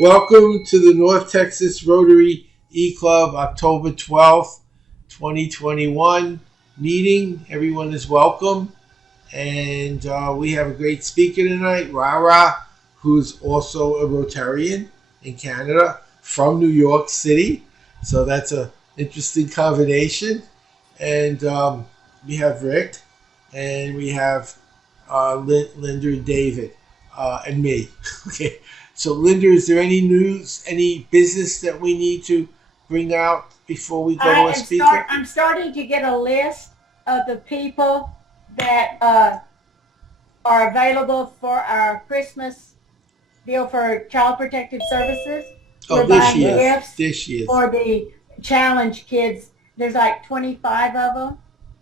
Welcome to the North Texas Rotary E-Club October 12th, 2021 meeting. Everyone is welcome. And we have a great speaker tonight, Rara, who's also a Rotarian in Canada from New York City. So that's an interesting combination. And we have Rick, and we have Linda and David, and me. Okay. So, Linda, is there any news, any business that we need to bring out before we go to a speaker? I'm starting to get a list of the people that are available for our Christmas deal for Child Protective Services. Oh, We're this buying year. gifts This year. for the challenge kids. There's like 25 of them,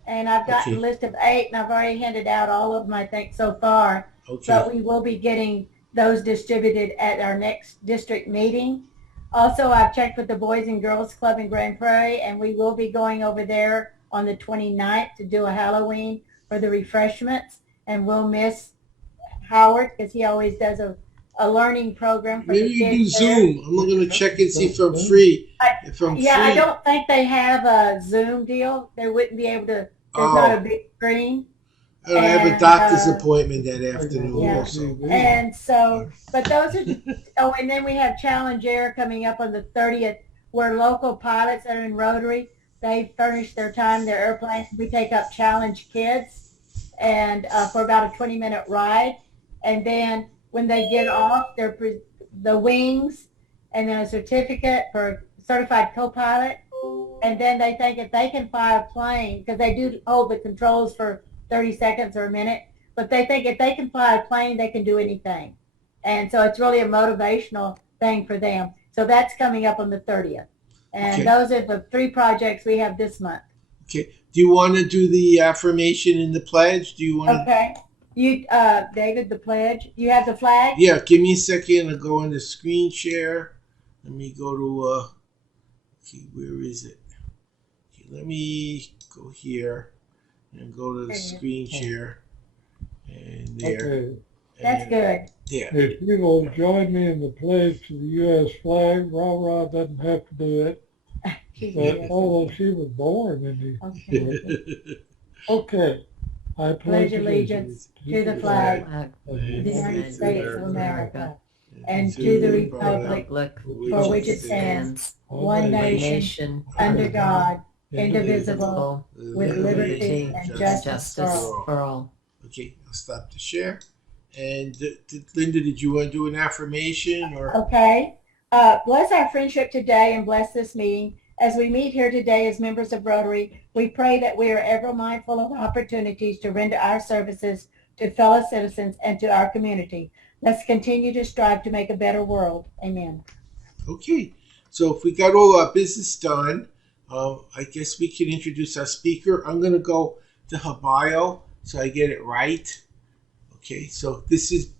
and I've got Okay. a list of 8, and I've already handed out all of them, I think, so far. Okay. But we will be getting those distributed at our next district meeting. Also, I've checked with the Boys and Girls Club in Grand Prairie, and we will be going over there on the 29th to do a Halloween for the refreshments. And we'll miss Howard because he always does a learning program for Maybe the you do kids there. Zoom. I'm going to check and see if I'm free. I don't think they have a Zoom deal. They wouldn't be able to. There's not a big screen. I have a doctor's appointment that afternoon also. And so, but those are, and then we have Challenge Air coming up on the 30th, where local pilots that are in Rotary, they furnish their time, their airplanes. We take up Challenge Kids and for about a 20-minute ride. And then when they get off, they're the wings and then a certificate for certified co-pilot. And then they think if they can fly a plane, because they do hold the controls for 30 seconds or a minute, but they think if they can fly a plane, they can do anything. And so it's really a motivational thing for them. So that's coming up on the 30th. And those are the 3 projects we have this month. Okay. Do you want to do the affirmation in the pledge? Do you want to? Okay. You, David, the pledge. You have the flag? Yeah, give me a second. I'll go into screen share. Let me go to, okay, where is it? Okay, let me go here. And go to the screen share. And there. Okay. That's good. Yeah. If you will join me in the pledge to the U.S. flag, Rah doesn't have to do it. But although she was born in the... Okay. I pledge allegiance to the flag of the United States of America and to the republic for which it stands, one nation, under God, indivisible, with liberty and justice for all. Okay, I'll stop the share. And Linda, did you want to do an affirmation or? Okay. Bless our friendship today and bless this meeting. As we meet here today as members of Rotary, we pray that we are ever mindful of opportunities to render our services to fellow citizens and to our community. Let's continue to strive to make a better world. Amen. Okay. So if we got all our business done, I guess we can introduce our speaker. I'm going to go to her bio so I get it right. Okay, so this is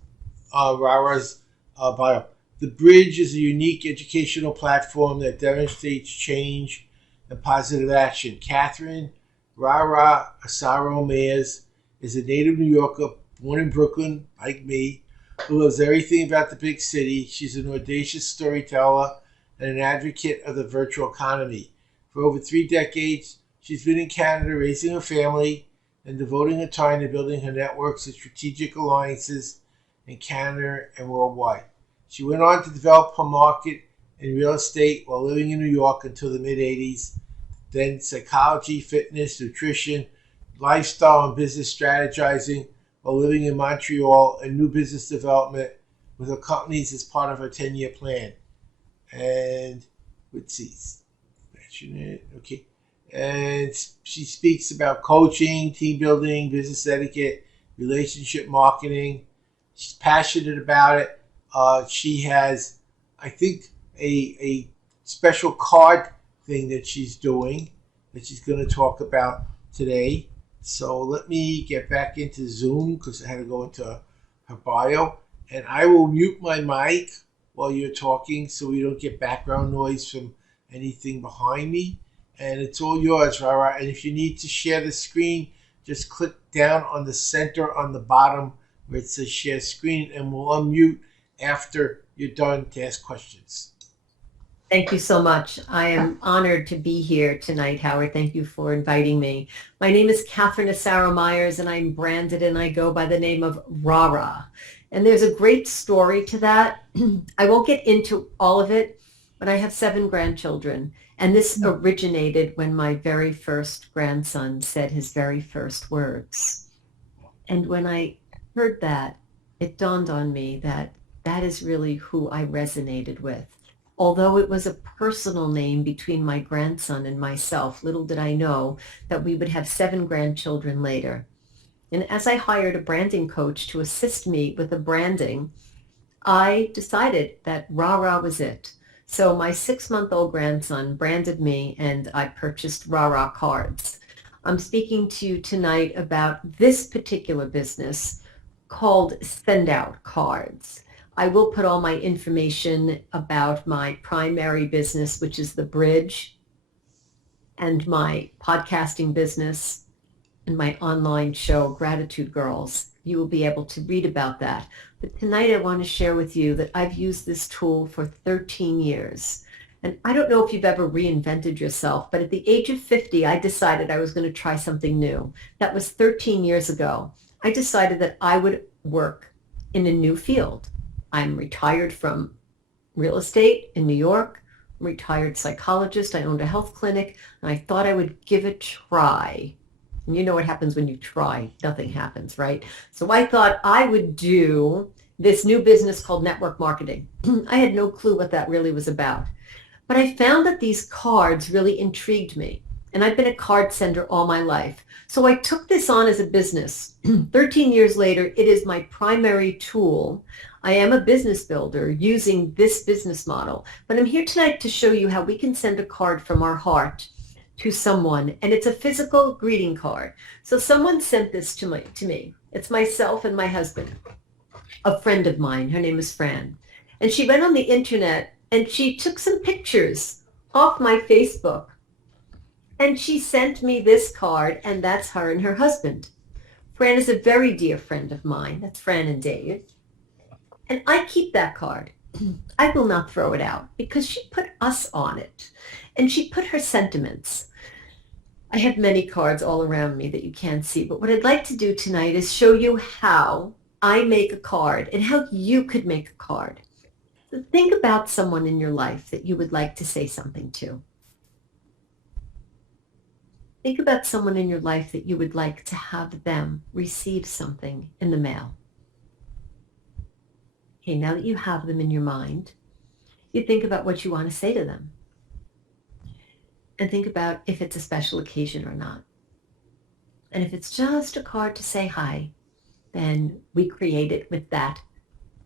Rara's bio. The Bridge is a unique educational platform that demonstrates change and positive action. Catherine Rara Asaro Mayers is a native New Yorker born in Brooklyn, like me, who loves everything about the big city. She's an audacious storyteller and an advocate of the virtual economy. For over 3 decades, she's been in Canada raising her family and devoting her time to building her networks of strategic alliances in Canada and worldwide. She went on to develop her market in real estate while living in New York until the mid-'80s, then psychology, fitness, nutrition, lifestyle, and business strategizing while living in Montreal, and new business development with her companies as part of her 10-year plan. And let's see. Okay. And she speaks about coaching, team building, business etiquette, relationship marketing. She's passionate about it. She has, I think, a special card thing that she's doing that she's going to talk about today. So let me get back into Zoom because I had to go into her bio. And I will mute my mic while you're talking so we don't get background noise from anything behind me. And it's all yours, Rara. And if you need to share the screen, just click down on the center on the bottom where it says share screen and we'll unmute after you're done to ask questions. Thank you so much. I am honored to be here tonight, Howard. Thank you for inviting me. My name is Catherine Asaro Myers, and I'm branded and I go by the name of Rara. And there's a great story to that. I won't get into all of it, but I have 7 grandchildren. And this originated when my very first grandson said his very first words. And when I heard that, it dawned on me that that is really who I resonated with. Although it was a personal name between my grandson and myself, little did I know that we would have 7 grandchildren later. And as I hired a branding coach to assist me with the branding, I decided that Rara was it. So my 6-month-old grandson branded me and I purchased Rara cards. I'm speaking to you tonight about this particular business called Send Out Cards. I will put all my information about my primary business, which is The Bridge, and my podcasting business, and my online show, Gratitude Girls. You will be able to read about that. But tonight I want to share with you that I've used this tool for 13 years. And I don't know if you've ever reinvented yourself, but at the age of 50, I decided I was going to try something new. That was 13 years ago. I decided that I would work in a new field. I'm retired from real estate in New York. I'm a retired psychologist. I owned a health clinic, and I thought I would give it a try. And you know what happens when you try. Nothing happens, right? So I thought I would do this new business called network marketing. I had no clue what that really was about. But I found that these cards really intrigued me. And I've been a card sender all my life. So I took this on as a business. 13 years later, it is my primary tool. I am a business builder using this business model. But I'm here tonight to show you how we can send a card from our heart to someone. And it's a physical greeting card. So someone sent this to me. It's myself and my husband, a friend of mine. Her name is Fran. And she went on the internet and she took some pictures off my Facebook. And she sent me this card, and that's her and her husband. Fran is a very dear friend of mine. That's Fran and Dave. And I keep that card. I will not throw it out because she put us on it. And she put her sentiments. I have many cards all around me that you can't see, but what I'd like to do tonight is show you how I make a card and how you could make a card. So think about someone in your life that you would like to say something to. Think about someone in your life that you would like to have them receive something in the mail. Okay, now that you have them in your mind, you think about what you want to say to them. And think about if it's a special occasion or not. And if it's just a card to say hi, then we create it with that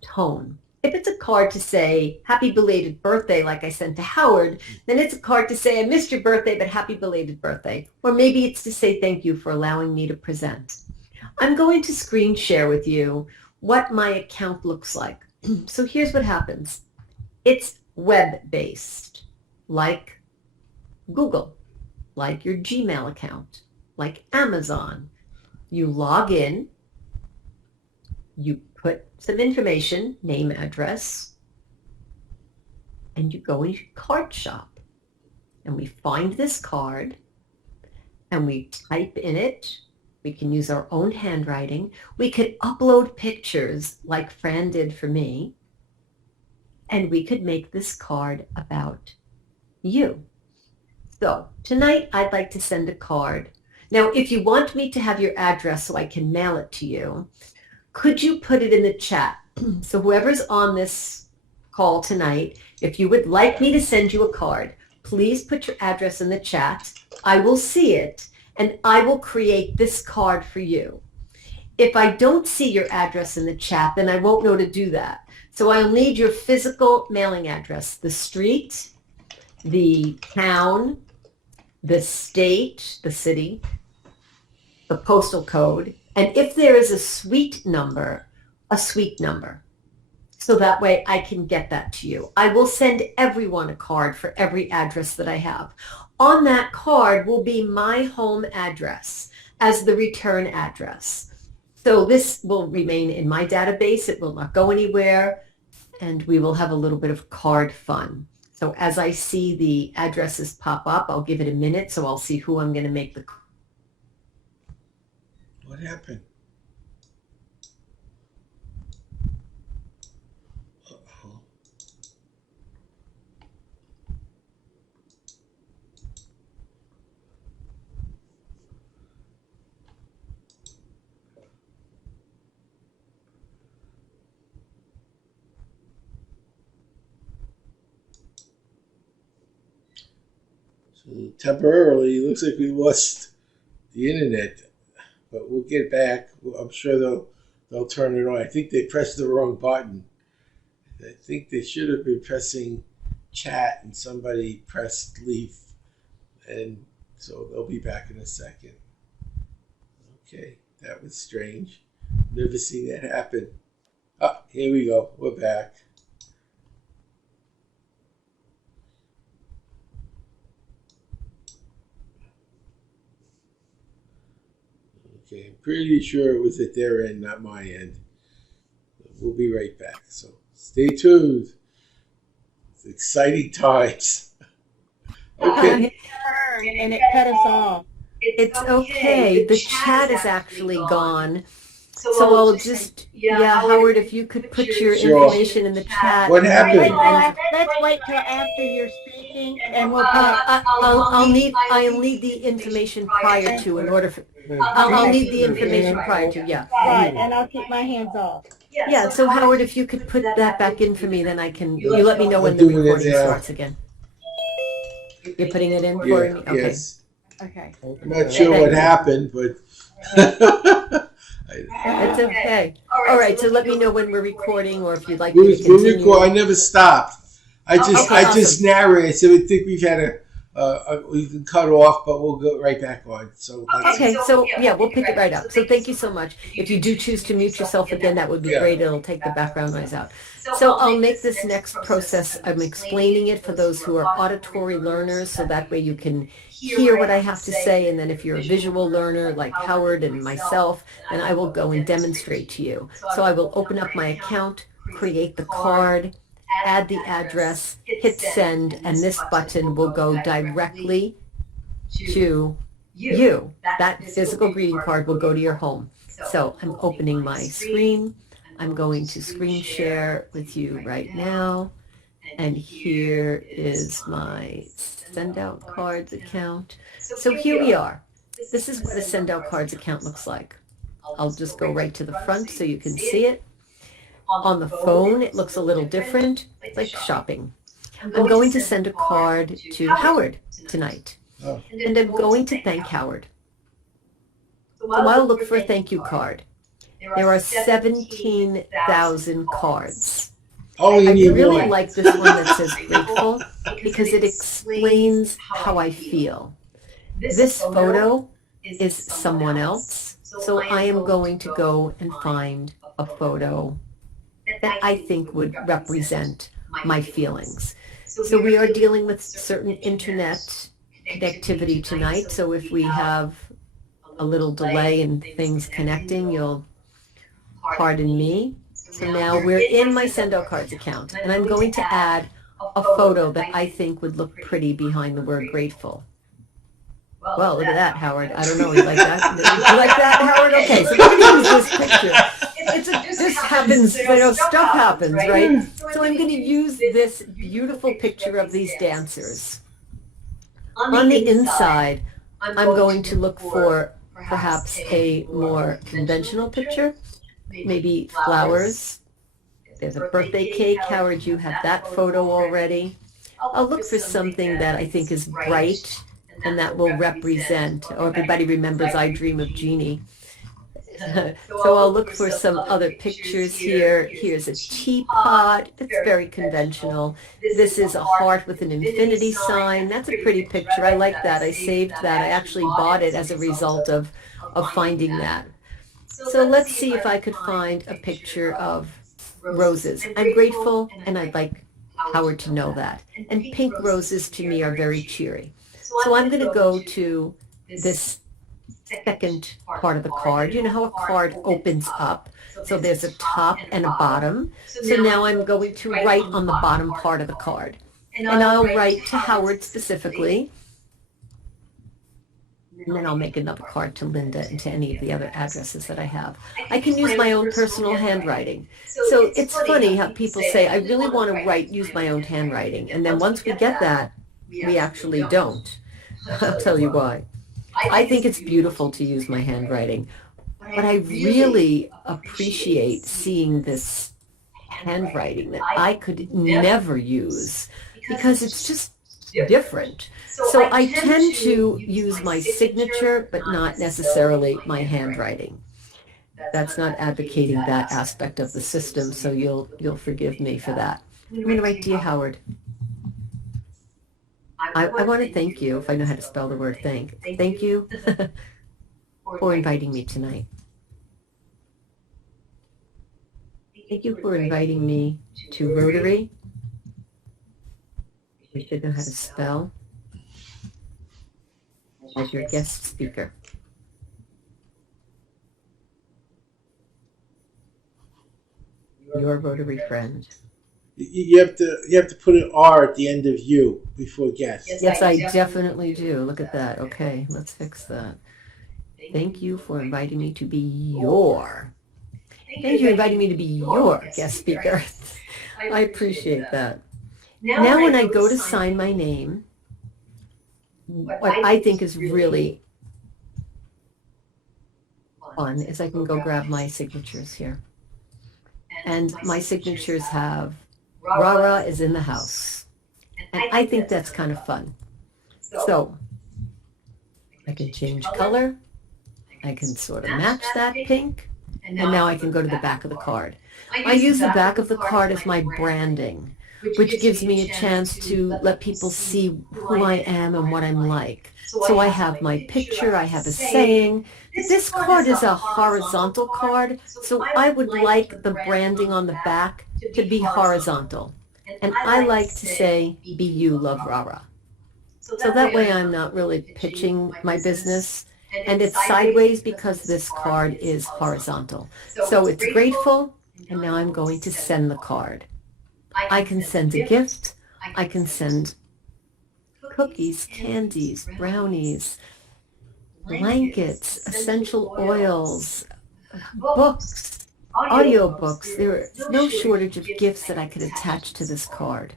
tone. If it's a card to say happy belated birthday like I sent to Howard, then it's a card to say I missed your birthday, but happy belated birthday. Or maybe it's to say thank you for allowing me to present. I'm going to screen share with you what my account looks like. So here's what happens. It's web-based, like Google, like your Gmail account, like Amazon. You log in, you put some information, name, address, and you go into card shop. And we find this card and we type in it. We can use our own handwriting. We could upload pictures like Fran did for me. And we could make this card about you. So tonight I'd like to send a card. Now, if you want me to have your address so I can mail it to you, could you put it in the chat? So whoever's on this call tonight, if you would like me to send you a card, please put your address in the chat. I will see it, and I will create this card for you. If I don't see your address in the chat, then I won't know to do that. So I'll need your physical mailing address, the street, the town, the state, the city, the postal code, and if there is a suite number, so that way I can get that to you. I will send everyone a card for every address that I have. On that card will be my home address as the return address. So this will remain in my database. It will not go anywhere. and we will have a little bit of card fun. So as I see the addresses pop up, I'll give it a minute, so I'll see who I'm going to make the. What happened? Uh-oh. So temporarily, it looks like we lost the internet, but we'll get back. I'm sure they'll turn it on. I think they pressed the wrong button. I think they should have been pressing chat, and somebody pressed leave, and so they'll be back in a second. Okay, that was strange. Never seen that happen. Ah, here we go. We're back. Okay, I'm pretty sure it was at their end, not my end. We'll be right back. So stay tuned. It's exciting times. Okay. And it cut us off. It's okay. The chat is actually gone. So I'll just, Howard, if you could put your information in the chat. What happened? Let's wait till after you're speaking, and we'll put. I'll need the information prior to in order for. I'll need the information prior to. Yeah. Right, and I'll keep my hands off. Yeah. So Howard, if you could put that back in for me, then I can. You let me know when the recording starts again. You're putting it in for me. Okay. Yes. Okay. I'm not sure what happened, but. It's okay. All right, so let me know when we're recording, or if you'd like me to continue. I never stopped. I just narrated, so I think we've had we can cut off, but we'll go right back on. So okay, so yeah, we'll pick it right up. So thank you so much. If you do choose to mute yourself again, that would be great. It'll take the background noise out. So I'll make this next process. I'm explaining it for those who are auditory learners, so that way you can hear what I have to say, and then if you're a visual learner like Howard and myself, then I will go and demonstrate to you. So I will open up my account, create the card, add the address, hit send, and this button will go directly to you. That physical greeting card will go to your home. So I'm opening my screen. I'm going to screen share with you right now. And here is my send out cards account. So here we are. This is what a send out cards account looks like. I'll just go right to the front so you can see it. On the phone, it looks a little different, like shopping. I'm going to send a card to Howard tonight. And I'm going to thank Howard. So I'll look for a thank you card. There are 17,000 cards. I really like this one that says grateful because it explains how I feel. This photo is someone else, so I am going to go and find a photo that I think would represent my feelings. So we are dealing with certain internet connectivity tonight, so if we have a little delay in things connecting, you'll pardon me. So now we're in my Send Out Cards account, and I'm going to add a photo that I think would look pretty behind the word grateful. Well, look at that, Howard. I don't know. You like that? You like that, Howard? Okay, so we're going to use this picture. This happens, stuff happens, right? So I'm going to use this beautiful picture of these dancers. On the inside, I'm going to look for perhaps a more conventional picture. Maybe flowers. There's a birthday cake. Howard, you have that photo already. I'll look for something that I think is bright and that will represent, oh, everybody remembers I Dream of Jeannie. So I'll look for some other pictures here. Here's a teapot. It's very conventional. This is a heart with an infinity sign. That's a pretty picture. I like that. I saved that. I actually bought it as a result of finding that. So let's see if I could find a picture of roses. I'm grateful, and I'd like Howard to know that. And pink roses to me are very cheery. So I'm going to go to this second part of the card. You know how a card opens up? So there's a top and a bottom. So now I'm going to write on the bottom part of the card. And I'll write to Howard specifically. And then I'll make another card to Linda and to any of the other addresses that I have. I can use my own personal handwriting. So it's funny how people say, I really want to use my own handwriting. And then once we get that, we actually don't. I'll tell you why. I think it's beautiful to use my handwriting, but I really appreciate seeing this handwriting that I could never use because it's just different. So I tend to use my signature, but not necessarily my handwriting. That's not advocating that aspect of the system, so you'll forgive me for that. I'm going to write, Dear Howard, I want to thank you, if I know how to spell the word thank. Thank you for inviting me tonight. Thank you for inviting me to Rotary. You should know how to spell. As your guest speaker. Your Rotary friend. You have to put an R at the end of you before guest. Yes, I definitely do. Look at that. Okay, let's fix that. Thank you for inviting me to be your. Thank you for inviting me to be your guest speaker. I appreciate that. Now when I go to sign my name, what I think is really fun is I can go grab my signatures here. And my signatures have Rara is in the house. And I think that's kind of fun. So I can change color. I can sort of match that pink. And now I can go to the back of the card. I use the back of the card as my branding, which gives me a chance to let people see who I am and what I'm like. So I have my picture, I have a saying. This card is a horizontal card, so I would like the branding on the back to be horizontal. And I like to say, be you, love Rara. So that way I'm not really pitching my business. And it's sideways because this card is horizontal. So it's grateful, and now I'm going to send the card. I can send a gift. I can send cookies, candies, brownies, blankets, essential oils, books, audiobooks. There's no shortage of gifts that I could attach to this card.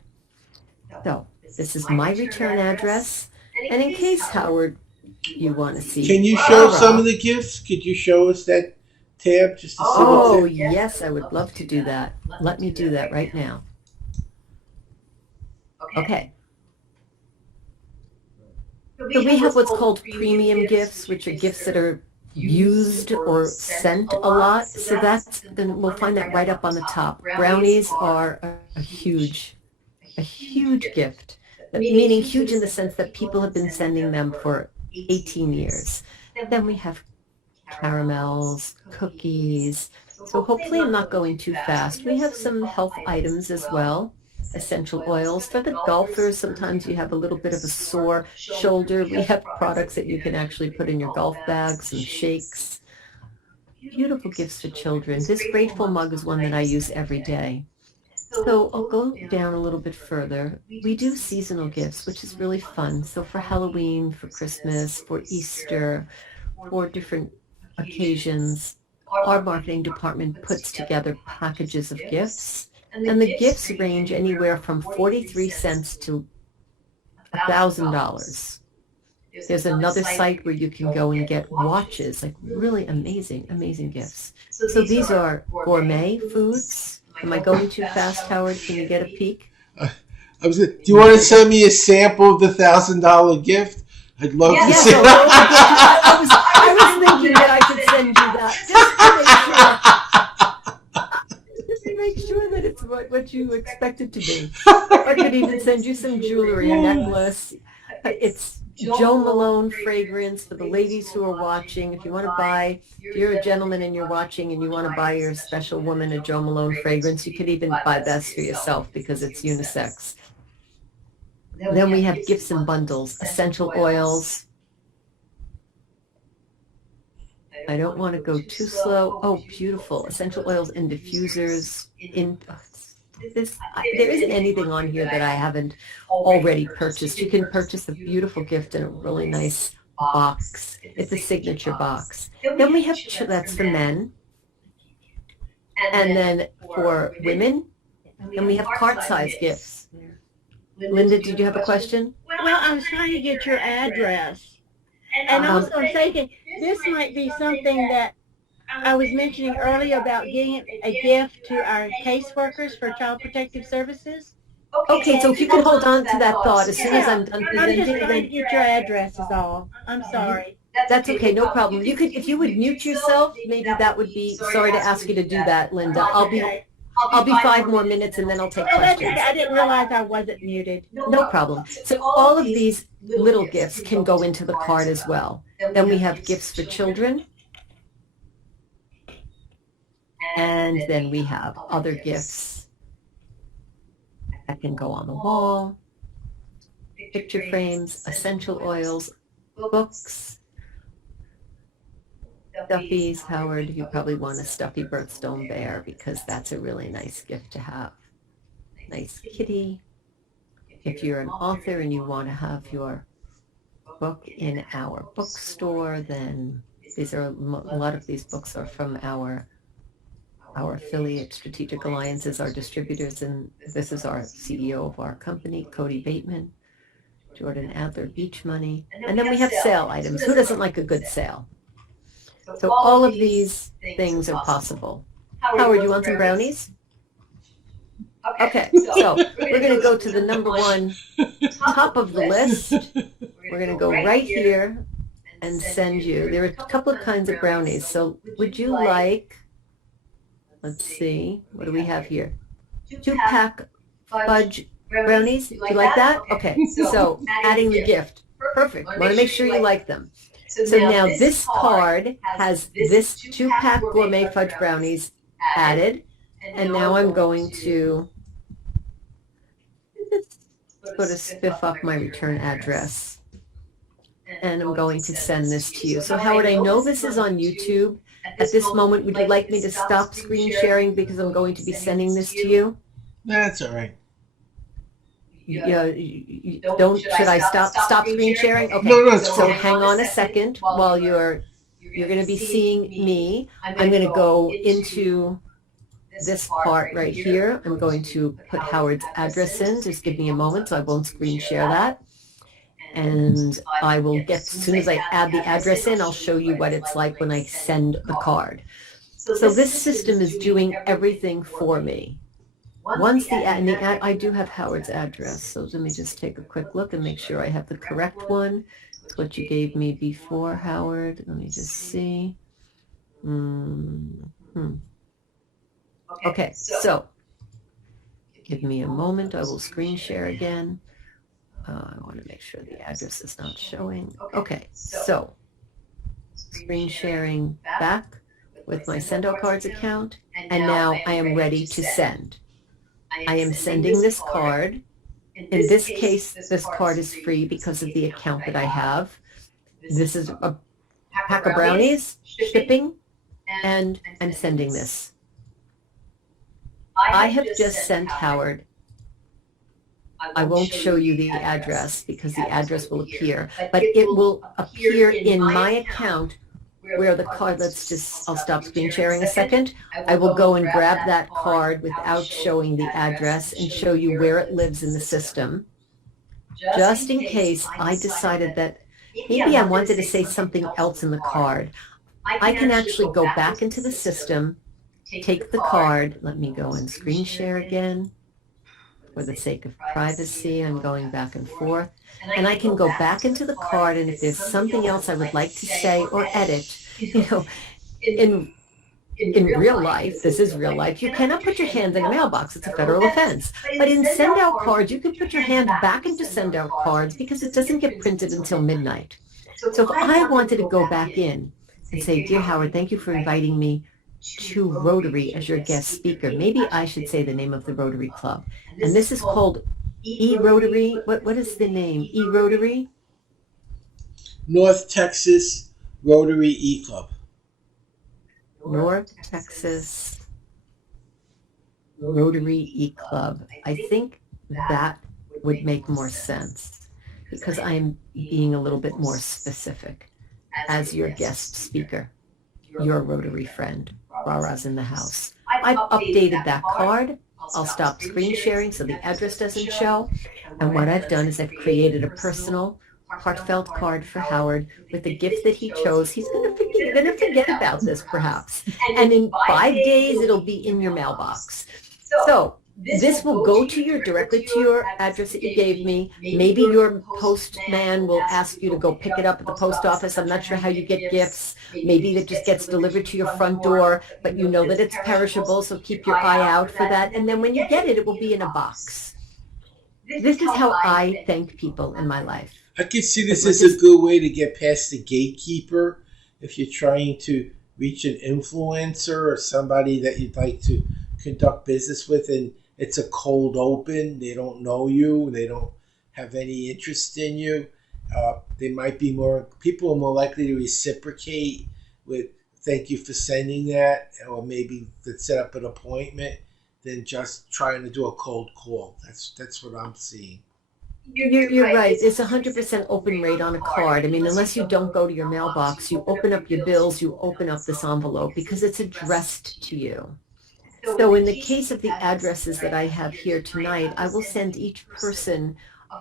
So this is my return address. And in case, Howard, you want to see. Can you show some of the gifts? Could you show us that tab just to see Oh, what's there? yes, I would love to do that. Let me do that right now. Okay. So we have what's called premium gifts, which are gifts that are used or sent a lot. So then we'll find that right up on the top. Brownies are a huge gift, meaning huge in the sense that people have been sending them for 18 years. Then we have caramels, cookies. So hopefully I'm not going too fast. We have some health items as well. Essential oils. For the golfers, sometimes you have a little bit of a sore shoulder. We have products that you can actually put in your golf bag, some shakes. Beautiful gifts for children. This Grateful mug is one that I use every day. So I'll go down a little bit further. We do seasonal gifts, which is really fun. So for Halloween, for Christmas, for Easter, for different occasions, our marketing department puts together packages of gifts. And the gifts range anywhere from 43 cents to $1,000. There's another site where you can go and get watches, like really amazing gifts. So these are gourmet foods. Am I going too fast, Howard? Can you get a peek? Do you want to send me a sample of the $1,000 gift? I'd love to see. So I was thinking that I could send you that just to make sure that it's what you expect it to be. I could even send you some jewelry, a necklace. It's Jo Malone fragrance for the ladies who are watching. If you want to buy, if you're a gentleman and you're watching and you want to buy your special woman a Jo Malone fragrance, you could even buy this for yourself because it's unisex. Then we have gifts and bundles, essential oils. I don't want to go too slow. Oh, beautiful. Essential oils and diffusers. There isn't anything on here that I haven't already purchased. You can purchase a beautiful gift in a really nice box. It's a signature box. Then we have, that's for men. And then for women, and we have cart-size gifts. Linda, did you have a question? Well, I was trying to get your address. And also I'm thinking this might be something that I was mentioning earlier about getting a gift to our caseworkers for Child Protective Services. Okay, so if you can hold on to that thought as soon as I'm done I'm presenting. just trying to get your address is all. I'm sorry. That's okay, no problem. You could, if you would mute yourself, maybe that would be, sorry to ask you to do that, Linda. I'll be 5 more minutes and then I'll take Oh, that's questions. okay. I didn't realize I wasn't muted. No problem. So all of these little gifts can go into the card as well. Then we have gifts for children. And then we have other gifts that can go on the wall, picture frames, essential oils, books, stuffies. Howard, you probably want a stuffy birthstone bear because that's a really nice gift to have. Nice kitty. If you're an author and you want to have your book in our bookstore, then these are a lot of these books are from our affiliate Strategic Alliances, our distributors, and this is our CEO of our company, Cody Bateman, Jordan Adler, Beach Money, and then we have sale items. Who doesn't like a good sale? So all of these things are possible. Howard, you want some brownies? Okay, so we're going to go to the number one top of the list. We're going to go right here and send you. There are a couple of kinds of brownies. So would you like, let's see, what do we have here? 2-pack fudge brownies. Do you like that? Okay, so adding the gift. Perfect. Want to make sure you like them. So now this card has this 2-pack gourmet fudge brownies added. And now I'm going to put a spiff up my return address. And I'm going to send this to you. So Howard, I know this is on YouTube. At this moment, would you like me to stop screen sharing because I'm going to be sending this to you? That's all right. Should I stop screen sharing? Okay. No, so hang on a second while you're going to be seeing me. I'm going to go into this part right here. I'm going to put Howard's address in. Just give me a moment so I won't screen share that. And I will get, as soon as I add the address in, I'll show you what it's like when I send the card. So this system is doing everything for me. Once I do have Howard's address, so let me just take a quick look and make sure I have the correct one. It's what you gave me before, Howard. Let me just see. Okay, so give me a moment. I will screen share again. I want to make sure the address is not showing. Okay, so screen sharing back with my Sendo Cards account, and now I am ready to send. I am sending this card. In this case, this card is free because of the account that I have. This is a pack of brownies, shipping, and I'm sending this. I have just sent Howard. I won't show you the address because the address will appear, but it will appear in my account where the card, I'll stop screen sharing a second. I will go and grab that card without showing the address and show you where it lives in the system. Just in case I decided that maybe I wanted to say something else in the card. I can actually go back into the system, take the card. Let me go and screen share again. For the sake of privacy, I'm going back and forth. And I can go back into the card, and if there's something else I would like to say or edit, in real life, this is real life, you cannot put your hand in a mailbox. It's a federal offense. But in send-out cards, you can put your hand back into send-out cards because it doesn't get printed until midnight. So if I wanted to go back in and say, Dear Howard, thank you for inviting me to Rotary as your guest speaker. Maybe I should say the name of the Rotary Club. And this is called E-Rotary. What is the name? E-Rotary? North Texas Rotary E-Club. North Texas Rotary E-Club. I think that would make more sense because I'm being a little bit more specific as your guest speaker, your Rotary friend. Rara's in the house. I've updated that card. I'll stop screen sharing so the address doesn't show. And what I've done is I've created a personal, heartfelt card for Howard with the gift that he chose. He's going to forget about this perhaps. And in 5 days, it'll be in your mailbox. So this will go to your directly to your address that you gave me. Maybe your postman will ask you to go pick it up at the post office. I'm not sure how you get gifts. Maybe it just gets delivered to your front door, but you know that it's perishable, so keep your eye out for that. And then when you get it, it will be in a box. This is how I thank people in my life. I can see this as a good way to get past the gatekeeper if you're trying to reach an influencer or somebody that you'd like to conduct business with, and it's a cold open. They don't know you. They don't have any interest in you. They might be people are more likely to reciprocate with thank you for sending that, or maybe let's set up an appointment than just trying to do a cold call. That's what I'm seeing. You're right. It's 100% open rate on a card. I mean, unless you don't go to your mailbox, you open up your bills, you open up this envelope because it's addressed to you. So in the case of the addresses that I have here tonight, I will send each person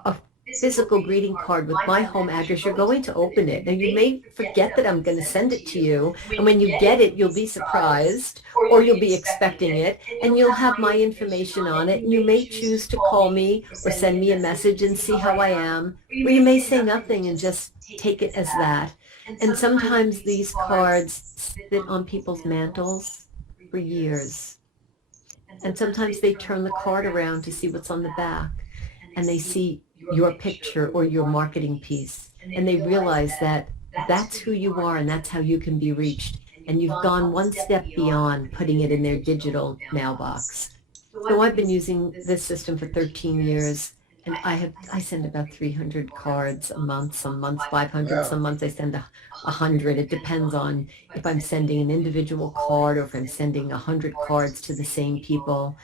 a physical greeting card with my home address. You're going to open it. Now, you may forget that I'm going to send it to you. And when you get it, you'll be surprised or you'll be expecting it. And you'll have my information on it. And you may choose to call me or send me a message and see how I am. Or you may say nothing and just take it as that. And sometimes these cards sit on people's mantles for years. And sometimes they turn the card around to see what's on the back, and they see your picture or your marketing piece, and they realize that that's who you are and that's how you can be reached. And you've gone one step beyond putting it in their digital mailbox. So I've been using this system for 13 years, and I send about 300 cards a month, some months 500, some months I send 100. It depends on if I'm sending an individual card or if I'm sending 100 cards to the same people.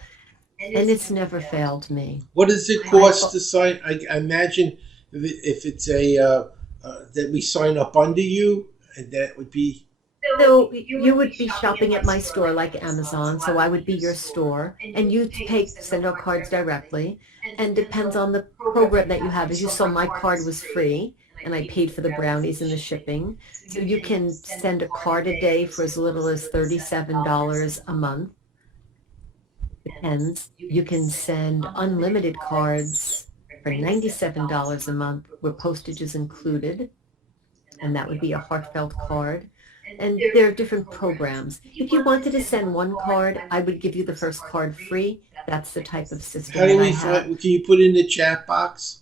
And it's never failed me. What does it cost to sign? I imagine if it's that we sign up under you, and that would be... So you would be shopping at my store like Amazon, so I would be your store, and you send out cards directly, and depends on the program that you have. As you saw, my card was free, and I paid for the brownies and the shipping. So you can send a card a day for as little as $37 a month. Depends. You can send unlimited cards for $97 a month, where postage is included, and that would be a heartfelt card. And there are different programs. If you wanted to send one card, I would give you the first card free. That's the type of system. How do we find? Can you put it in the chat box?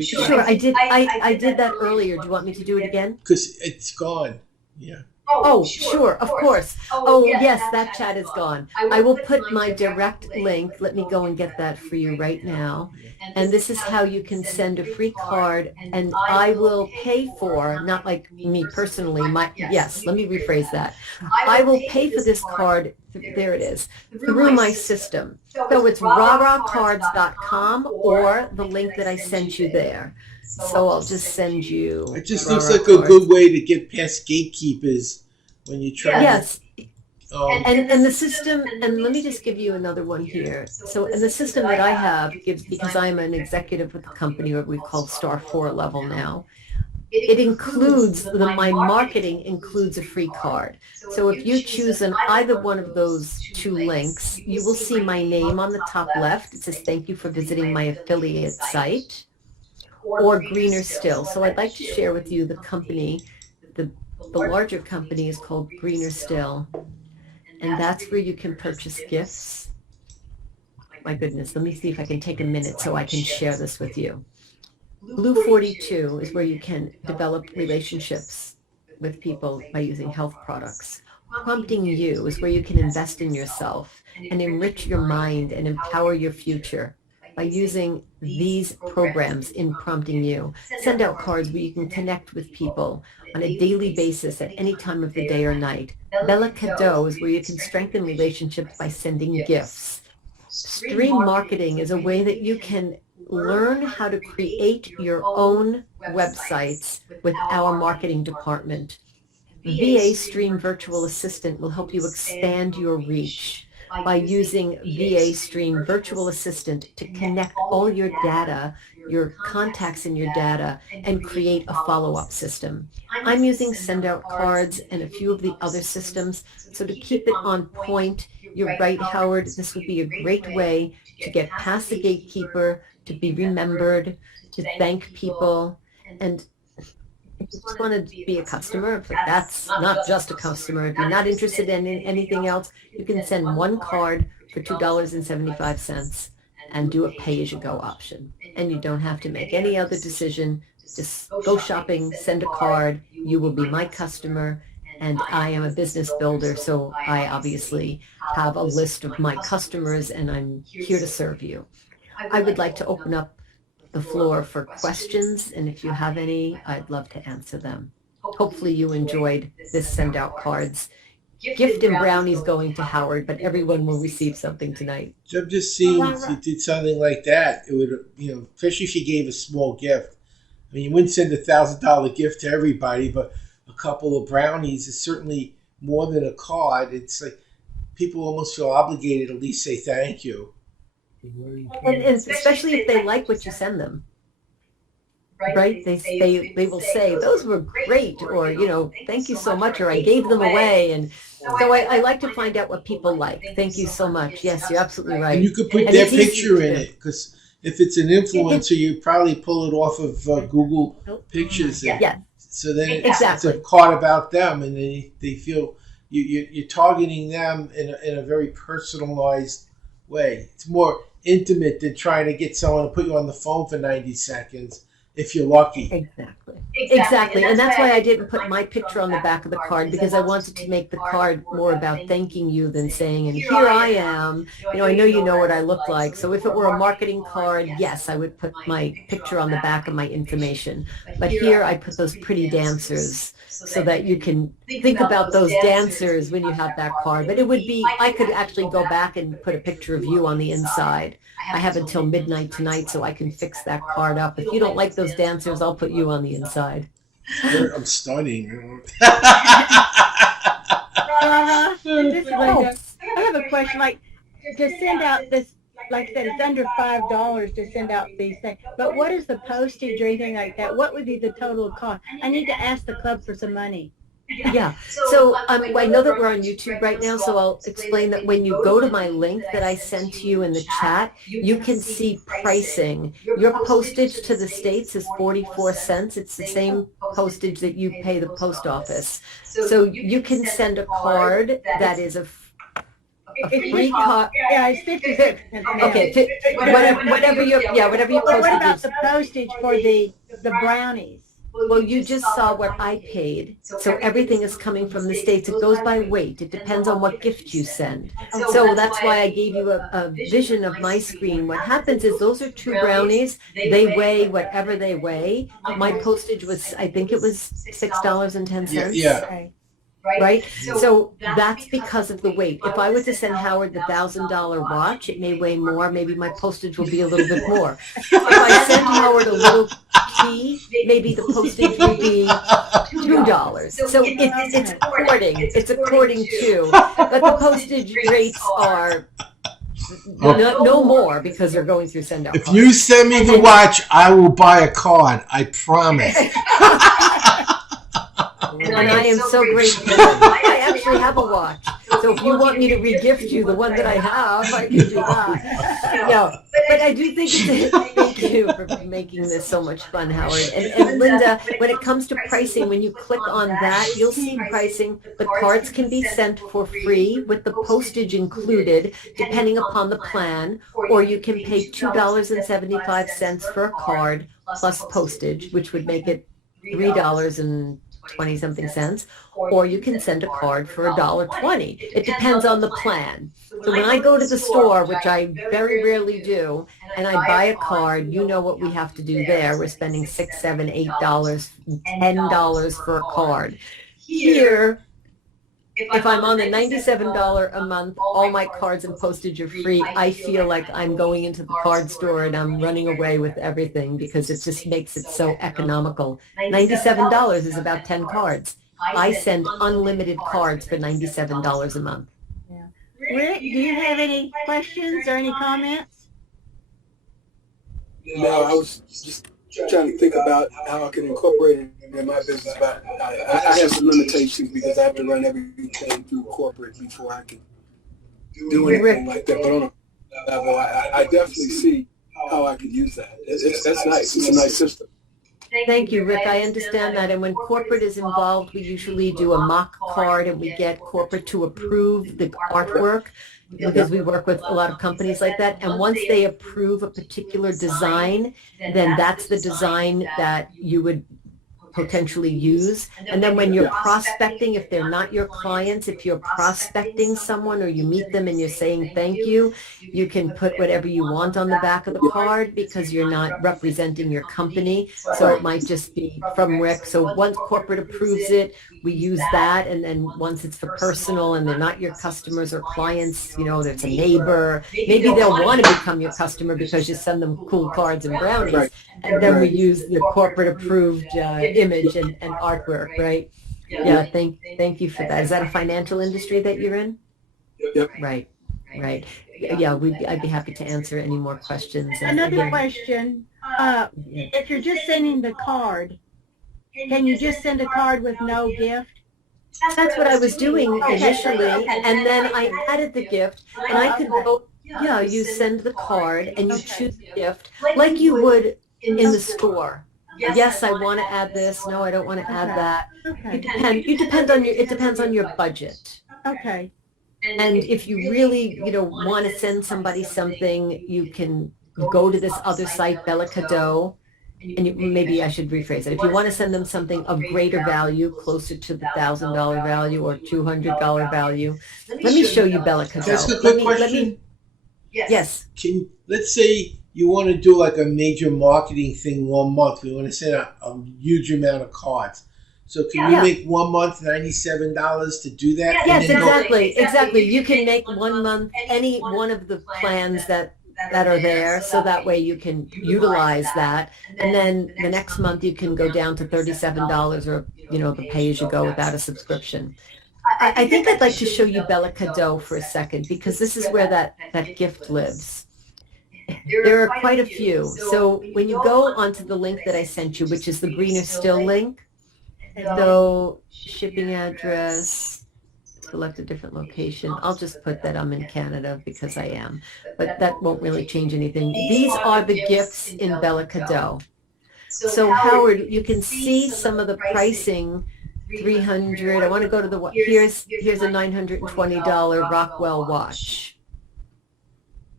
Sure, I did. I did that earlier. Do you want me to do it again? Because it's gone. Yeah. Oh, sure, of course. Oh, yes, that chat is gone. I will put my direct link. Let me go and get that for you right now. And this is how you can send a free card, and I will pay for, not like me personally, yes, let me rephrase that. I will pay for this card, there it is, through my system. So it's raracards.com or the link that I sent you there. So I'll just send you. It just looks like a good way to get past gatekeepers when you try. Yes. And the system, and let me just give you another one here. So, and the system that I have gives, because I'm an executive with the company, what we call Star 4 level now, it includes, my marketing includes a free card. So if you choose on either one of those two links, you will see my name on the top left. It says, thank you for visiting my affiliate site, or Greener Still. So I'd like to share with you the company, the larger company is called Greener Still. And that's where you can purchase gifts. My goodness, let me see if I can take a minute so I can share this with you. Blue 42 is where you can develop relationships with people by using health products. Prompting You is where you can invest in yourself and enrich your mind and empower your future by using these programs in prompting you. Send out cards where you can connect with people on a daily basis at any time of the day or night. Bella Cadeaux is where you can strengthen relationships by sending gifts. Stream marketing is a way that you can learn how to create your own websites with our marketing department. VA Stream Virtual Assistant will help you expand your reach by using VA Stream Virtual Assistant to connect all your data, your contacts in your data, and create a follow-up system. I'm using Send Out Cards and a few of the other systems, so to keep it on point, you're right, Howard, this would be a great way to get past the gatekeeper, to be remembered, to thank people, and if you just want to be a customer, if that's not just a customer, if you're not interested in anything else, you can send one card for $2.75 and do a pay-as-you-go option. And you don't have to make any other decision. Just go shopping, send a card, you will be my customer, and I am a business builder, so I obviously have a list of my customers, and I'm here to serve you. I would like to open up the floor for questions, and if you have any, I'd love to answer them. Hopefully you enjoyed this Send Out Cards. Gift and brownies going to Howard, but everyone will receive something tonight. So I'm just seeing if you did something like that, it would, especially if you gave a small gift. I mean, you wouldn't send $1,000 gift to everybody, but a couple of brownies is certainly more than a card. It's like people almost feel obligated to at least say thank you. And especially if they like what you send them, right? They will say, those were great, or, thank you so much, or I gave them away. And so I like to find out what people like. Thank you so much. Yes, you're absolutely right. And you could put their picture in it, because if it's an influencer, you probably pull it off of Google Pictures. Yes. So then it's a card about them, and they feel you're targeting them in a very personalized way. It's more intimate than trying to get someone to put you on the phone for 90 seconds if you're lucky. Exactly. And that's why I didn't put my picture on the back of the card, because I wanted to make the card more about thanking you than saying, and here I am, I know you know what I look like. So if it were a marketing card, yes, I would put my picture on the back of my information. But here I put those pretty dancers so that you can think about those dancers when you have that card. But it would be, I could actually go back and put a picture of you on the inside. I have until midnight tonight so I can fix that card up. If you don't like those dancers, I'll put you on the inside. I'm stunning. I have a question. Like, to send out this, like I said, it's under $5 to send out these things. But what is the postage or anything like that? What would be the total cost? I need to ask the club for some money. Yeah. So I know that we're on YouTube right now, so I'll explain that when you go to my link that I sent to you in the chat, you can see pricing. Your postage to the States is 44 cents. It's the same postage that you pay the post office. So you can send a card that is a free card. Yeah, it's 56. Okay, whatever your postage is. But what about the postage for the brownies? Well, you just saw what I paid, so everything is coming from the States. It goes by weight. It depends on what gift you send. So that's why I gave you a vision of my screen. What happens is those are 2 brownies. They weigh whatever they weigh. My postage was, I think it was $6.10. Yeah. Right? So that's because of the weight. If I were to send Howard the $1,000 watch, it may weigh more. Maybe my postage will be a little bit more. If I send Howard a little key, maybe the postage would be $2. So it's according to, but the postage rates are no more because they're going through send out. If you send me the watch, I will buy a card. I promise. And I am so grateful. I actually have a watch. So if you want me to regift you the one that I have, I can do that. No, but I do think thank you for making this so much fun, Howard. And Linda, when it comes to pricing, when you click on that, you'll see pricing. The cards can be sent for free with the postage included, depending upon the plan, or you can pay $2.75 for a card plus postage, which would make it $3.25 20 something cents, or you can send a card for $1.20. It depends on the plan. So when I go to the store, which I very rarely do, and I buy a card, you know what we have to do there. We're spending $6, $7, $8, $10 for a card. Here, if I'm on the $97 a month, all my cards and postage are free, I feel like I'm going into the card store and I'm running away with everything because it just makes it so economical. $97 is about 10 cards. I send unlimited cards for $97 a month. Yeah. Rick, do you have any questions or any comments? No, I was just trying to think about how I can incorporate it in my business, but I have some limitations because I have to run everything through corporate before I can do anything like that. But on a level, I definitely see how I could use that. That's nice. It's a nice system. Thank you, Rick. I understand that. And when corporate is involved, we usually do a mock card and we get corporate to approve the artwork because we work with a lot of companies like that. And once they approve a particular design, then that's the design that you would potentially use. And then when you're prospecting, if they're not your clients, if you're prospecting someone or you meet them and you're saying thank you, you can put whatever you want on the back of the card because you're not representing your company. So it might just be from Rick. So once corporate approves it, we use that. And then once it's for personal and they're not your customers or clients, you know, there's a neighbor, maybe they'll want to become your customer because you send them cool cards and brownies. And then we use the corporate approved image and artwork, right? Yeah, thank you for that. Is that a financial industry that you're in? Yep. Right. Yeah, I'd be happy to answer any more questions. Another question. If you're just sending the card, can you just send a card with no gift? That's what I was doing initially, and then I added the gift, and I could go, yeah, you send the card, and you choose the gift like you would in the store. Yes, I want to add this. No, I don't want to add that. Okay. It depends on your budget. Okay. And if you really, want to send somebody something, you can go to this other site, Bella Cadeau, and maybe I should rephrase it. If you want to send them something of greater value, closer to the $1,000 value or $200 value, let me show you Bella Cadeau. That's a good question. Yes. Let's say you want to do like a major marketing thing 1 month. We want to send a huge amount of cards. So can you make 1 month $97 to do that? Yes, exactly. You can make 1 month any one of the plans that are there, so that way you can utilize that, and then the next month you can go down to $37 or the pay-as-you-go without a subscription. I think I'd like to show you Bella Cadeau for a second because this is where that gift lives. There are quite a few. So when you go onto the link that I sent you, which is the greener still link, so shipping address, select a different location. I'll just put that I'm in Canada because I am, but that won't really change anything. These are the gifts in Bella Cadeau. So Howard, you can see some of the pricing. 300. I want to go to the here's a $920 Rockwell watch.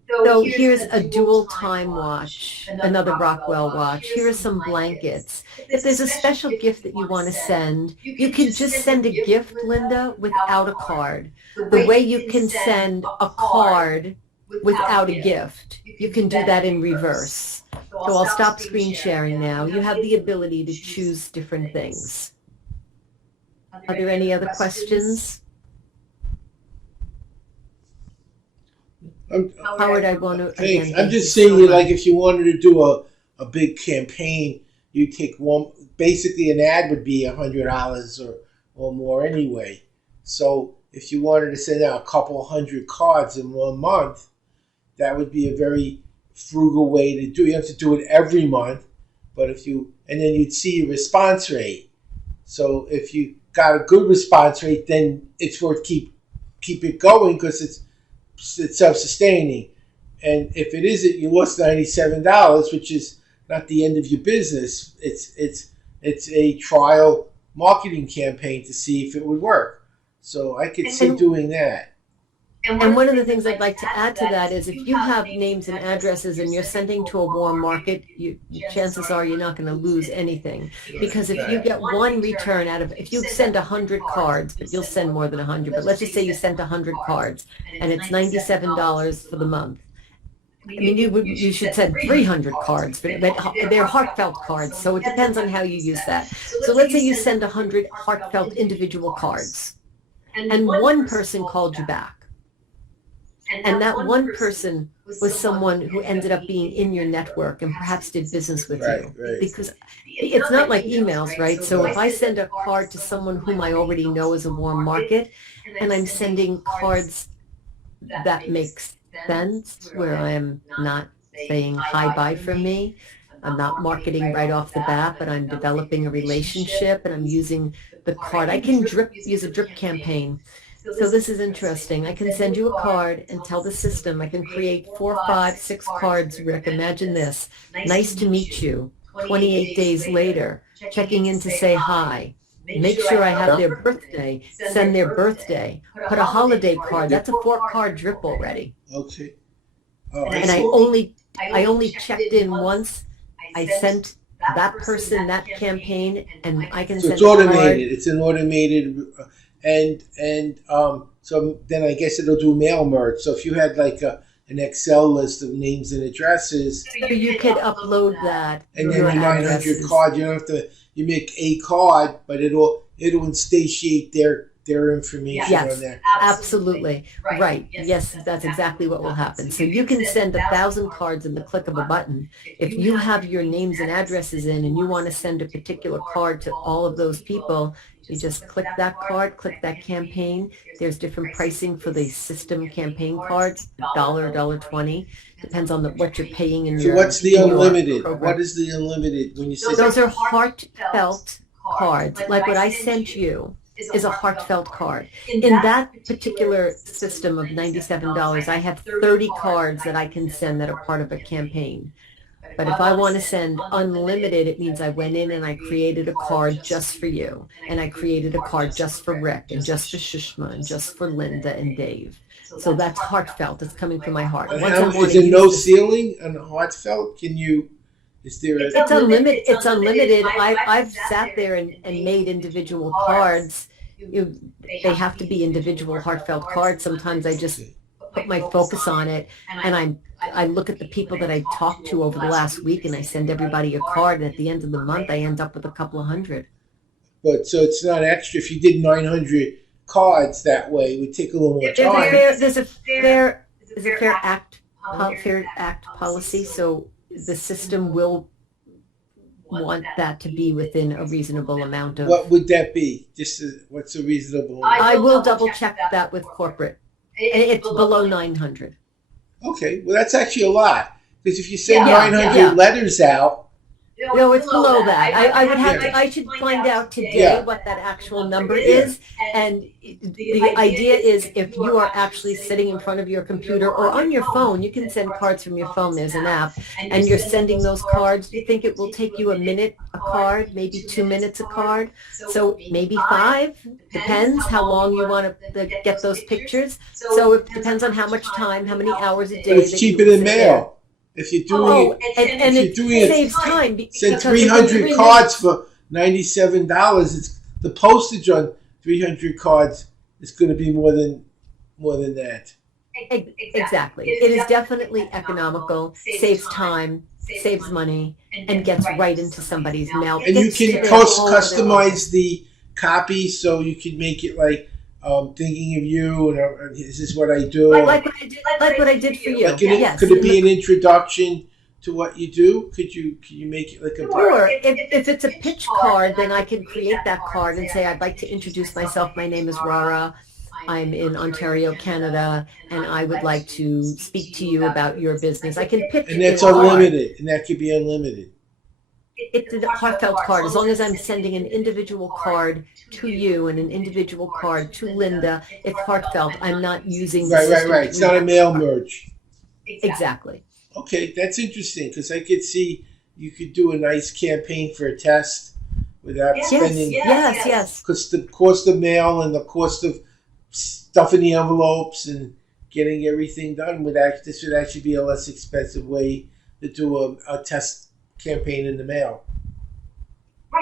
So here's a dual time watch, another Rockwell watch. Here are some blankets. If there's a special gift that you want to send, you can just send a gift, Linda, without a card. The way you can send a card without a gift, you can do that in reverse. So I'll stop screen sharing now. You have the ability to choose different things. Are there any other questions? Howard, I want to. Thanks. I'm just saying, like, if you wanted to do a big campaign, you take one. Basically, an ad would be $100 or more anyway. So if you wanted to send out a couple hundred cards in 1 month, that would be a very frugal way to do. You have to do it every month, but and then you'd see your response rate. So if you got a good response rate, then it's worth keep it going because it's self-sustaining. And if it isn't, you lost $97, which is not the end of your business. It's a trial marketing campaign to see if it would work. So I could see doing that. And one of the things I'd like to add to that is if you have names and addresses and you're sending to a warm market, chances are you're not going to lose anything. Because if you get one return if you send 100 cards, but you'll send more than 100, but let's just say you sent 100 cards and it's $97 for the month. I mean, you should send 300 cards, but they're heartfelt cards, so it depends on how you use that. So let's say you send 100 heartfelt individual cards, and one person called you back. And that one person was someone who ended up being in your network and perhaps did business with you. Right. Because it's not like emails, right? So if I send a card to someone whom I already know is a warm market, and I'm sending cards that makes sense, where I am not saying hi bye from me, I'm not marketing right off the bat, but I'm developing a relationship and I'm using the card. I can use a drip campaign. So this is interesting. I can send you a card and tell the system, I can create 4, 5, 6 cards, Rick. Imagine this. Nice to meet you. 28 days later, checking in to say hi. Make sure I have their birthday. Send their birthday. Put a holiday card. That's a 4-card drip already. Okay. And I only checked in once. I sent that person that campaign, and I can send it's automated. Card. It's an automated, and so then I guess it'll do mail merge. So if you had like an Excel list of names and addresses, so you could upload that. And then your 900 card, you don't have to. You make a card, but it'll instantiate their information on there. Absolutely. Right. Yes, that's exactly what will happen. So you can send 1,000 cards in the click of a button. If you have your names and addresses in and you want to send a particular card to all of those people, you just click that card, click that campaign. There's different pricing for the system campaign cards, $1, $1.20. Depends on what you're paying in your. So what's the unlimited? What is the unlimited when you say? Those are heartfelt cards. Like what I sent you is a heartfelt card. In that particular system of $97, I have 30 cards that I can send that are part of a campaign. But if I want to send unlimited, it means I went in and I created a card just for you. And I created a card just for Rick and just for Shushma and just for Linda and Dave. So that's heartfelt. It's coming from my heart. Is there no ceiling on heartfelt? Is there a... It's unlimited. It's unlimited. I've sat there and made individual cards. They have to be individual heartfelt cards. Sometimes I just put my focus on it, and I look at the people that I talked to over the last week, and I send everybody a card, and at the end of the month, I end up with a couple of hundred. But so it's not extra. If you did 900 cards that way, it would take a little more time. There's a fair act policy, so the system will want that to be within a reasonable amount of. What would that be? What's a reasonable? I will double check that with corporate. It's below 900. Okay, well that's actually a lot, because if you send 900 letters out. No, it's below that. I would have to. I should find out today what that actual number is. And the idea is, if you are actually sitting in front of your computer or on your phone, you can send cards from your phone. There's an app, and you're sending those cards. Do you think it will take you a minute a card, maybe 2 minutes a card? So maybe 5. Depends how long you want to get those pictures. So it depends on how much time, how many hours a day. But it's cheaper than mail. If you're doing it saves time. Send 300 cards for $97. It's the postage on 300 cards is going to be more than that. Exactly. It is definitely economical, saves time, saves money, and gets right into somebody's mail. And you can customize the copy, so you can make it like thinking of you, and this is what I do. Like what I did for you. Yes. Could it be an introduction to what you do? Could you make it like a... Sure. If it's a pitch card, then I can create that card and say, I'd like to introduce myself. My name is Rara. I'm in Ontario, Canada, and I would like to speak to you about your business. I can pitch it. And that's unlimited, and that could be unlimited. It's a heartfelt card. As long as I'm sending an individual card to you and an individual card to Linda, it's heartfelt. I'm not using the system. Right. It's not a mail merge. Exactly. Okay, that's interesting, because I could see you could do a nice campaign for a test without spending... Yes. Because the cost of mail and the cost of stuffing the envelopes and getting everything done. This would actually be a less expensive way to do a test campaign in the mail.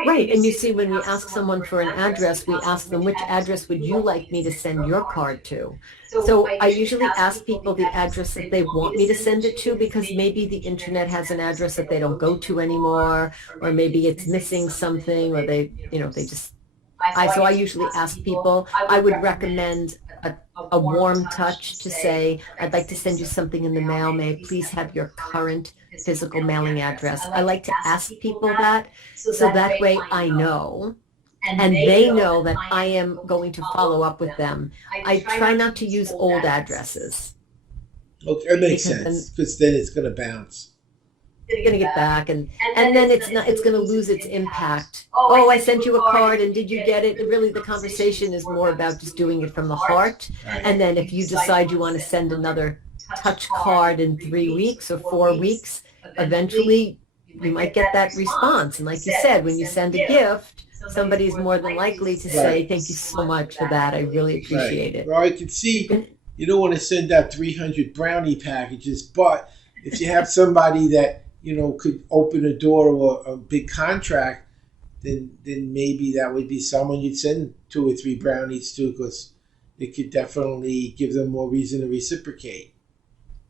Right, and you see, when we ask someone for an address, we ask them, which address would you like me to send your card to? So I usually ask people the address that they want me to send it to, because maybe the internet has an address that they don't go to anymore, or maybe it's missing something, or they just, so I usually ask people. I would recommend a warm touch to say, I'd like to send you something in the mail. May I please have your current physical mailing address? I like to ask people that, so that way I know, and they know that I am going to follow up with them. I try not to use old addresses. Okay, that makes sense, because then it's going to bounce. You're going to get back, and then it's going to lose its impact. Oh, I sent you a card, and did you get it? Really, the conversation is more about just doing it from the heart. And then if you decide you want to send another touch card in 3 weeks or 4 weeks, eventually you might get that response. And like you said, when you send a gift, somebody's more than likely to say, thank you so much for that. I really appreciate it. Well, I can see you don't want to send out 300 brownie packages, but if you have somebody that could open a door to a big contract, then maybe that would be someone you'd send 2 or 3 brownies to, because it could definitely give them more reason to reciprocate.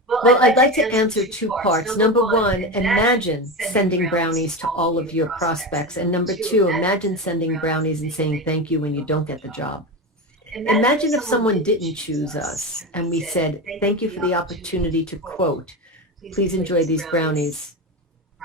Well, I'd like to answer 2 parts. Number 1, imagine sending brownies to all of your prospects. And number 2, imagine sending brownies and saying thank you when you don't get the job. Imagine if someone didn't choose us and we said, thank you for the opportunity to quote, please enjoy these brownies.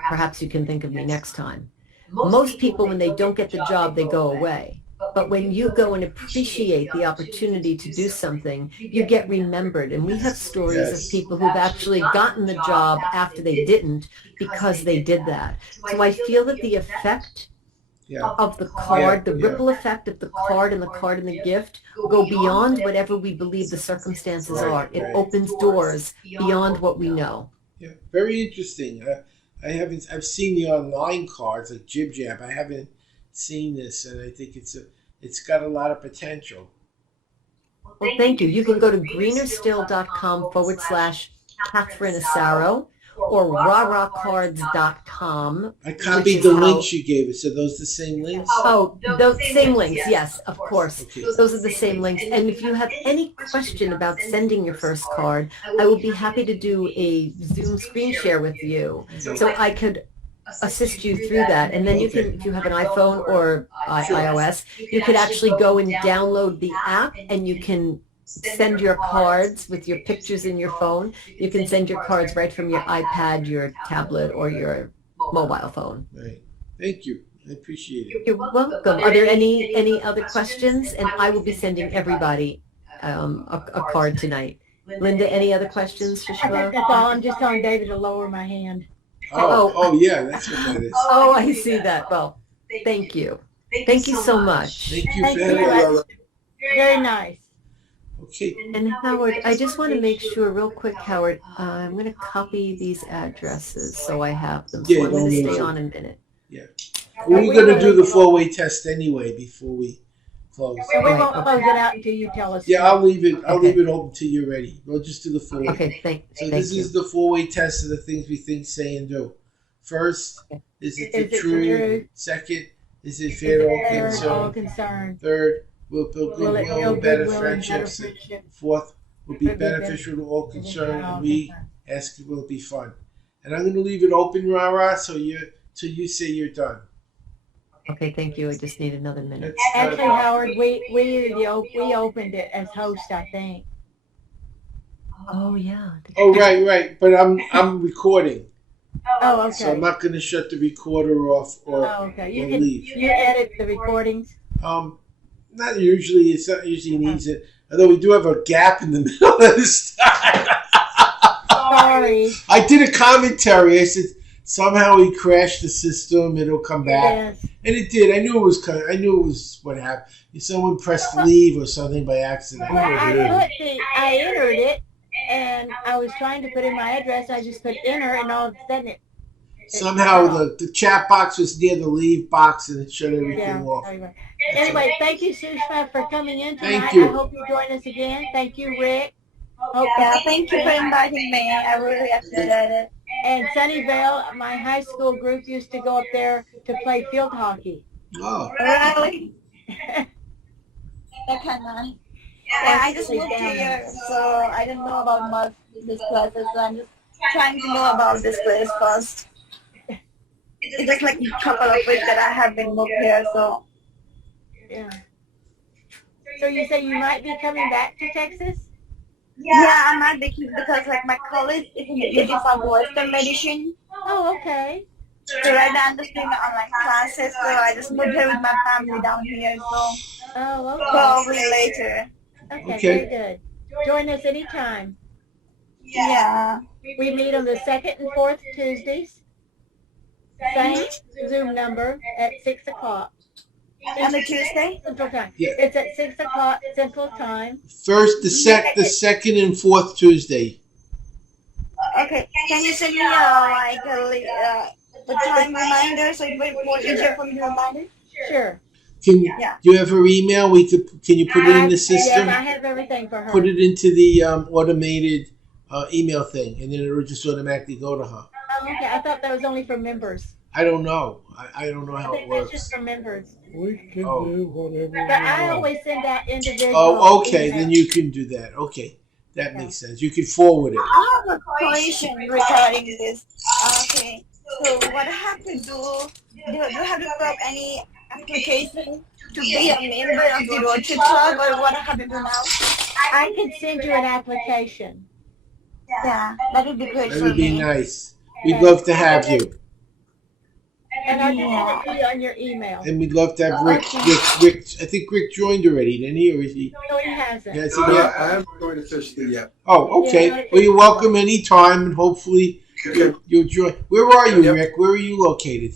Perhaps you can think of me next time. Most people, when they don't get the job, they go away. But when you go and appreciate the opportunity to do something, you get remembered. And we have stories of people who've actually gotten the job after they didn't, because they did that. So I feel that the effect of the card, the ripple effect of the card and the gift, go beyond whatever we believe the circumstances are. It opens doors beyond what we know. Yeah, very interesting. I've seen the online cards like Jib Jab. I haven't seen this, and I think it's got a lot of potential. Well, thank you. You can go to greenerstill.com/Catherine Asaro or raracards.com. I copied the links you gave us. Are those the same links? Oh, those same links, yes, of course. Okay. Those are the same links. And if you have any question about sending your first card, I will be happy to do a Zoom screen share with you. So I could assist you through that. And then you can, if you have an iPhone or iOS, you could actually go and download the app, and you can send your cards with your pictures in your phone. You can send your cards right from your iPad, your tablet, or your mobile phone. Right. Thank you. I appreciate it. You're welcome. Are there any other questions? And I will be sending everybody a card tonight. Linda, any other questions for Shlo? That's all. I'm just telling David to lower my hand. Oh, yeah, that's what that is. Oh, I see that. Well, thank you. Thank you so much. Thank you for having me. Very nice. Okay. And Howard, I just want to make sure real quick, Howard, I'm going to copy these addresses so I have them. So I'm going to stay on a minute. Yeah. We're going to do the 4-way test anyway before we close. So we won't close it out until you tell us. Yeah, I'll leave it open till you're ready. We'll just do the 4-way. Okay, thank you. This is the 4-way test of the things we think, say, and do. First, is it the truth? Second, is it fair to all concerned? Third, will build goodwill and better friendships. Fourth, will be beneficial to all concerned. And we ask, will it be fun? And I'm going to leave it open, Rara, so you say you're done. Okay, thank you. I just need another minute. Actually, Howard, we opened it as host, I think. Oh yeah. Oh right. But I'm recording. Oh, okay. So I'm not going to shut the recorder off or leave. You edit the recordings? Not usually. It's not usually needs it. Although we do have a gap in the middle of this time. Sorry. I did a commentary. I said somehow we crashed the system. It'll come back, yes. And it did. I knew it was what happened. Someone pressed leave or something by accident. Well, I entered it, and I was trying to put in my address. I just put enter, and all of a sudden somehow the chat box was near the leave box, and it shut everything off. Anyway, thank you, Sushma, for coming in tonight. Thank you. I hope you join us again. Thank you, Rick. Okay. Yeah, thank you for inviting me. I really appreciate it. And Sunnyvale, my high school group used to go up there to play field hockey. Oh, Really? That kind of. Yeah, I just moved here, so I didn't know about much this places. So I'm just trying to know about this place first. It's just like a couple of weeks that I have been moved here, so. Yeah. So you say you might be coming back to Texas? Yeah, I might be because like my college is in the University of Western Medicine. Oh, okay. So right now I'm just doing the online classes, so I just moved here with my family down here, so Oh, okay. probably later. Okay, Okay. very good. Join us anytime. Yeah. We meet on the second and fourth Tuesdays. Same Zoom number at 6 o'clock. And the Tuesday? Central Time. Yeah. It's at 6 o'clock Central Time. first, the second and fourth Tuesday. Okay. Can you send me the time reminder so it will be more easier for me to remind it? Sure. Can Yeah. do you have her email? Can you put it in the system? Yes, I have everything for her. Put it into the automated email thing, and then it'll just automatically go to her. Oh, okay. I thought that was only for members. I don't know. I don't know I how it think that's works. just for members. We can Oh. do whatever we But I want. always send out individual. Oh, okay. emails. Then you can do that. Okay, that makes sense. You can forward it. I have a question regarding this. Okay. So what I have to do you have to fill up any application to be a member of the Rotary Club or what I have to do now? I can send you an application. Yeah, that would be great That for would be me. nice. We'd love to have you, And I can send it to you on your email. and we'd love to have Rick. Rick. I think Rick joined already, didn't he? Or is he? No, he hasn't. Yes, No, he did. I haven't joined officially yet. Oh, okay. Well, you're welcome anytime, and hopefully you'll join. Where are you, Rick? Where are you located?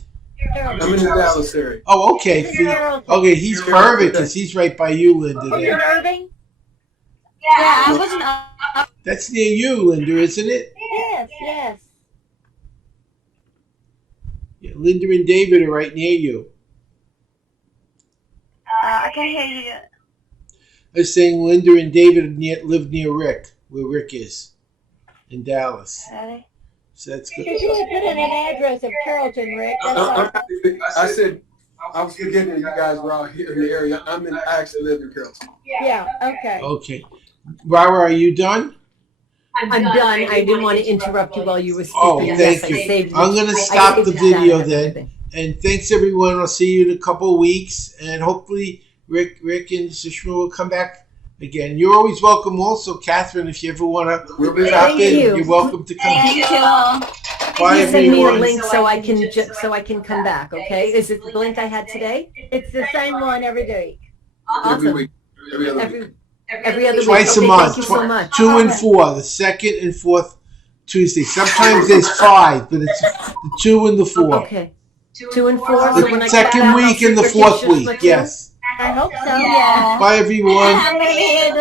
I'm in the Dallas area. Oh, okay. This is Carol. Okay, he's perfect because he's right by you, Linda. Oh, you're in There. Irving? Yeah, I wasn't That's near you, Linda, isn't it? Yes, yes. Yeah, Linda and David are right near you. I can hear you. I was saying Linda and David live near Rick, where Rick is, in Dallas. Really? So that's good. You should have put in an address of Carrollton, Rick. That's all. I said I was forgetting that you guys were out here in the area. I actually live in Carrollton. Yeah, okay. Okay. Robert, are you done? I'm done. I didn't want to interrupt you while you were speaking. Oh, Yes, thank I you. saved I'm going to stop the saved it down video and then. everything. And thanks, everyone. I'll see you in a couple of weeks. And hopefully Rick and Sushma will come back again. You're always welcome also, Catherine, if you ever want to We'll be drop Thank in. you. You're welcome to come. Thank you. Bye, Please send me a everyone. link so I can come back. Okay? Is it the link I had today? It's the same one every day. every Awesome. week. Every other week. Every other Twice week. a Okay, month. Thank you so much. 2 and 4, the second and fourth Tuesday. Sometimes there's 5, but it's the 2 and the 4. Okay. 2 and 4. So when The I second come back, week I'll and the see your fourth pictures week. for two? Yes. I hope so. Yeah. Bye, everyone. I'm really here.